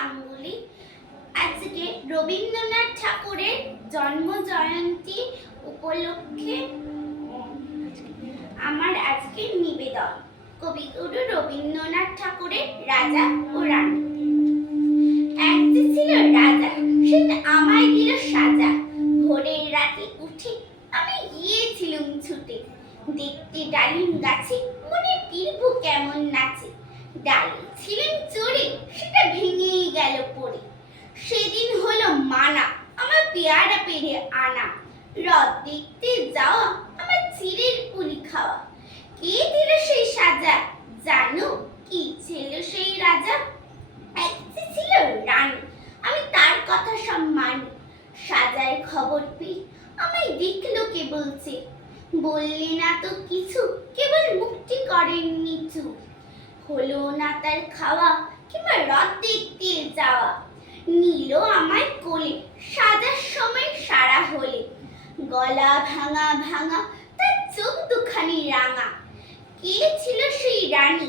গাঙ্গুলি। আজকে রবীন্দ্রনাথ ঠাকুরের জন্ম জয়ন্তী উপলক্ষে আমার আজকের নিবেদন। কবিগুরু রবীন্দ্রনাথ ঠাকুরের রাজা ও রানী। এক যে ছিল রাজা, সে আমায় দিল সাজা। ভোরের রাতে উঠে আমি গিয়েছিলুম ছুটে, দেখতে ডালিম গাছে মনে পিরভু কেমন নাচে। ডালে ছিলেন চড়ে, সেটা ভেঙেই গেল পড়ে। সেদিন হলো মানা আমার পেয়ারা পেরে আনা। রথ দেখতে যাওয়া আমার চিড়ের পুলি খাওয়া। কে দিল সেই সাজা, জানো কি ছিল সেই রাজা? এক যে ছিল রানী, আমি তার কথা সব মানি। সাজার খবর পেয়ে আমায় দেখলো কে বলছে, বললে না তো কিছু, কেবল মুক্তি করেন নিচু। হলো না তার খাওয়া কিংবা রথ দেখতে যাওয়া। নিল আমায় কোলে সাজার সময় সারা হলে। গলা ভাঙা ভাঙা, তার চোখ দুখানি রাঙা। কে ছিল সেই রানী,